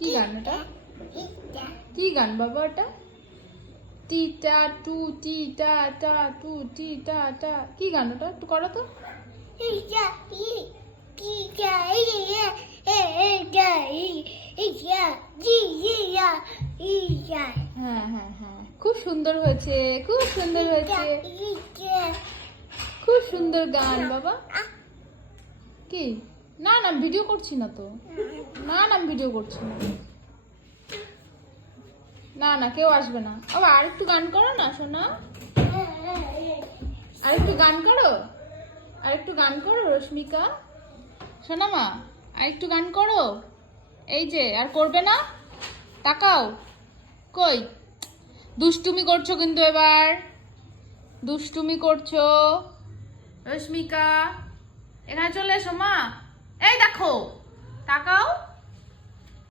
কি গান এটা? কি গান বাবা এটা? টিটা টু টিটা টা টু টিটা টা, কি গান ওটা? একটু করো তো। হ্যাঁ হ্যাঁ হ্যাঁ, খুব সুন্দর হয়েছে, খুব সুন্দর হয়েছে, খুব সুন্দর গান বাবা। কি? না না, ভিডিও করছি না তো। না না, ভিডিও করছি না। না না, কেউ আসবে না। আবার আরেকটু গান করো না সোনা, আরেকটু গান করো, আরেকটু গান করো রশ্মিকা সোনা মা, আরেকটু গান করো। এই যে, আর করবে না? তাকাও, কই? দুষ্টুমি করছো কিন্তু এবার, দুষ্টুমি করছো। রশ্মিকা, এখানে চলে এসো মা। এই দেখো, তাকাও।